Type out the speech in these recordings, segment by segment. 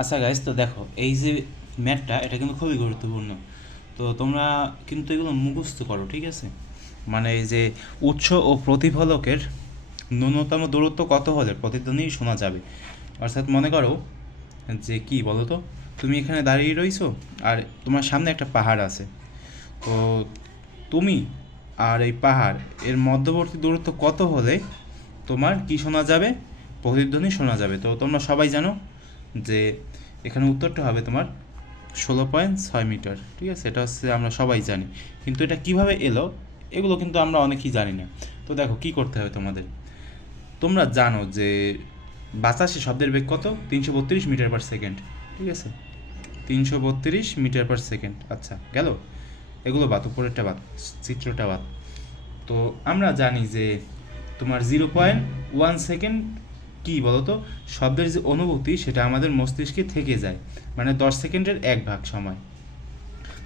আচ্ছা গাইস, তো দেখো এই যে ম্যাথটা এটা কিন্তু খুবই গুরুত্বপূর্ণ। তো তোমরা কিন্তু এগুলো মুখস্থ করো, ঠিক আছে? মানে এই যে উৎস ও প্রতিফলকের ন্যূনতম দূরত্ব কত হলে প্রতিধ্বনি শোনা যাবে। অর্থাৎ মনে করো যে কি বলো তো, তুমি এখানে দাঁড়িয়ে রইছো আর তোমার সামনে একটা পাহাড় আছে। তো তুমি আর এই পাহাড় এর মধ্যবর্তী দূরত্ব কত হলে তোমার কি শোনা যাবে, প্রতিধ্বনি শোনা যাবে। তো তোমরা সবাই জানো যে এখানে উত্তরটা হবে তোমার 16.6 মিটার, ঠিক আছে? এটা হচ্ছে আমরা সবাই জানি, কিন্তু এটা কিভাবে এলো এগুলো কিন্তু আমরা অনেকেই জানি না। তো দেখো কি করতে হবে তোমাদের। তোমরা জানো যে বাতাসে শব্দের বেগ কত, 332 মিটার পার সেকেন্ড, ঠিক আছে? 332 মিটার পার সেকেন্ড। আচ্ছা গেল, এগুলো বাদ, উপরেরটা বাদ, চিত্রটা বাদ। তো আমরা জানি যে তোমার 0.1 সেকেন্ড কী বলো তো, শব্দের যে অনুভূতি সেটা আমাদের মস্তিষ্কে থেকে যায়, মানে 10 সেকেন্ডের 1 ভাগ সময়।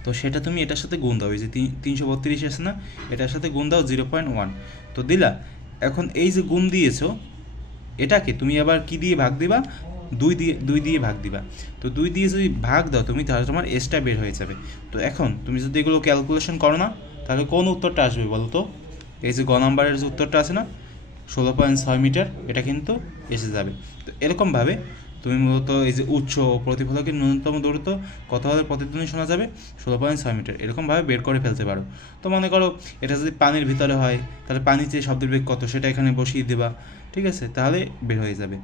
তো সেটা তুমি এটার সাথে গুণ দাও, এই যে 332 আছে না, এটার সাথে গুণ দাও 0.1। তো দিলা। এখন এই যে গুণ দিয়েছো, এটাকে তুমি আবার কি দিয়ে ভাগ দিবা, দুই দিয়ে ভাগ দিবা। তো 2 দিয়ে যদি ভাগ দাও তুমি, তাহলে তোমার এসটা বের হয়ে যাবে। তো এখন তুমি যদি এগুলো ক্যালকুলেশন করো না, তাহলে কোন উত্তরটা আসবে বলো তো? এই যে গ নাম্বারের যে উত্তরটা আছে না, 16.6 মিটার, এটা কিন্তু এসে যাবে। তো এরকমভাবে তুমি মূলত এই যে উৎস ও প্রতিফলকের ন্যূনতম দূরত্ব কত হলে প্রতিধ্বনি শোনা যাবে, 16.6 মিটার, এরকমভাবে বের করে ফেলতে পারো। তো মনে করো এটা যদি পানির ভিতরে হয়, তাহলে পানিতে শব্দের বেগ কত সেটা এখানে বসিয়ে দেবা, ঠিক আছে? তাহলে বের হয়ে যাবে।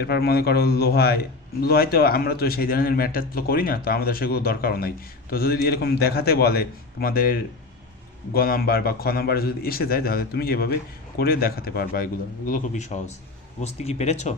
এরপর মনে করো লোহায়, লোহায় তো আমরা তো সেই ধরনের ম্যাটটা তো করি না, তো আমাদের সেগুলো দরকারও নাই। তো যদি এরকম দেখাতে বলে তোমাদের গ নাম্বার বা খ নাম্বারে যদি এসে যায়, তাহলে তুমি এভাবে করে দেখাতে পারবা। এগুলো এগুলো খুবই সহজ। বুঝতে কি পেরেছো?